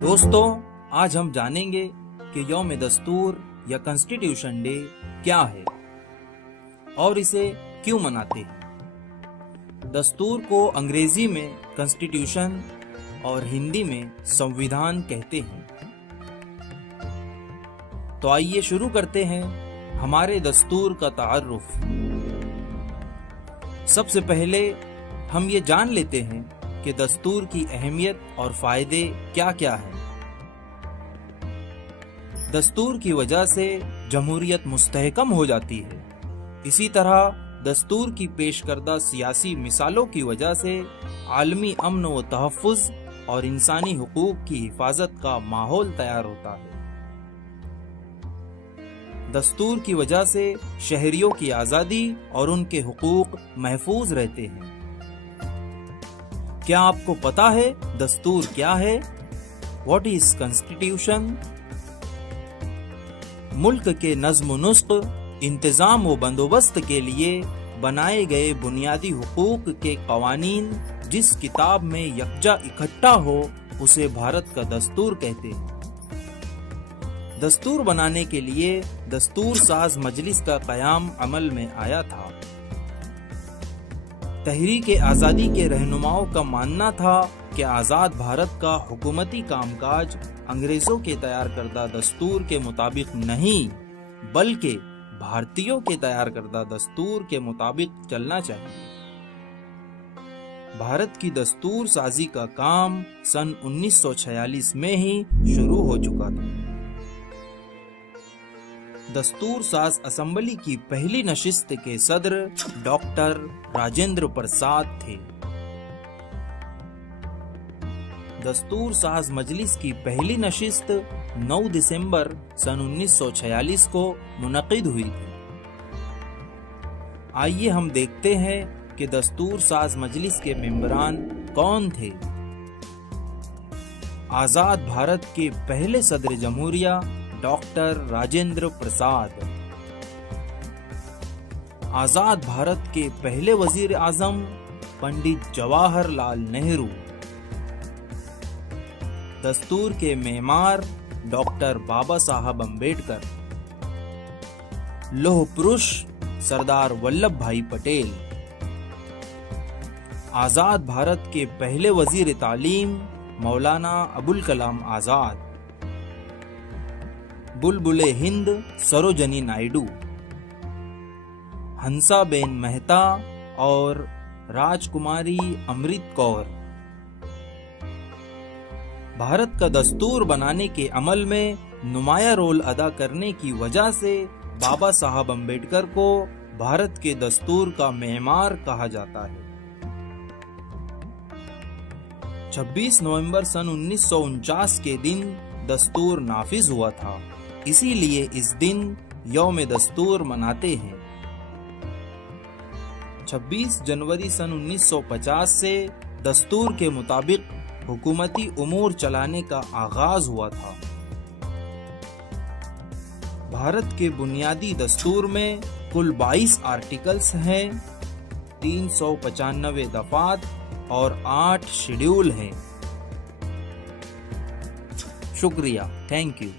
दोस्तों, आज हम जानेंगे कि यौम दस्तूर या कॉन्स्टिट्यूशन डे क्या है और इसे क्यों मनाते हैं। दस्तूर को अंग्रेजी में कॉन्स्टिट्यूशन और हिंदी में संविधान कहते हैं। तो आइए शुरू करते हैं हमारे दस्तूर का तारुफ। सबसे पहले हम ये जान लेते हैं कि दस्तूर की अहमियत और फायदे क्या क्या हैं। दस्तूर की वजह से जमहूरियत मुस्तहकम हो जाती है। इसी तरह दस्तूर की पेश करदा सियासी मिसालों की वजह से आलमी अमन व तहफ़्फ़ुज़ और इंसानी हुकूक की हिफाजत का माहौल तैयार होता है। दस्तूर की वजह से शहरियों की आज़ादी और उनके हुकूक महफूज रहते हैं। क्या आपको पता है दस्तूर क्या है? What is constitution? मुल्क के नज़्म नुस्ख, इंतजाम व बंदोबस्त के लिए बनाए गए बुनियादी हुकूक के कवानीन जिस किताब में यकजा इकट्ठा हो उसे भारत का दस्तूर कहते हैं। दस्तूर बनाने के लिए दस्तूर साज मजलिस का कयाम अमल में आया था। तहरीक आज़ादी के रहनुमाओं का मानना था कि आज़ाद भारत का हुकूमती कामकाज अंग्रेजों के तैयार करदा दस्तूर के मुताबिक नहीं बल्कि भारतीयों के तैयार करदा दस्तूर के मुताबिक चलना चाहिए। भारत की दस्तूर साजी का काम सन 1946 में ही शुरू हो चुका था। दस्तूर साज असेंबली की पहली नशिस्त के सदर डॉक्टर राजेंद्र प्रसाद थे। दस्तूर साज मजलिस की पहली नशिस्त 9 दिसंबर सन 1946 को मुनक़िद हुई थी। आइए हम देखते हैं कि दस्तूर साज मजलिस के मेंबरान कौन थे। आजाद भारत के पहले सदर जमहूरिया डॉक्टर राजेंद्र प्रसाद, आजाद भारत के पहले वजीर आजम पंडित जवाहरलाल नेहरू, दस्तूर के मेमार डॉक्टर बाबा साहब अम्बेडकर, लौह पुरुष सरदार वल्लभ भाई पटेल, आजाद भारत के पहले वजीर तालीम मौलाना अबुल कलाम आजाद, बुलबुले हिंद सरोजनी नायडू, हंसाबेन मेहता और राजकुमारी अमृत कौर। भारत का दस्तूर बनाने के अमल में नुमाया रोल अदा करने की वजह से बाबा साहब अम्बेडकर को भारत के दस्तूर का मेमार कहा जाता है। 26 नवंबर सन 1949 के दिन दस्तूर नाफिज हुआ था, इसीलिए इस दिन यौम दस्तूर मनाते हैं। 26 जनवरी सन 1950 से दस्तूर के मुताबिक हुकूमती उमूर चलाने का आगाज हुआ था। भारत के बुनियादी दस्तूर में कुल 22 आर्टिकल्स हैं, 395 दफात और 8 शेड्यूल हैं। शुक्रिया, थैंक यू।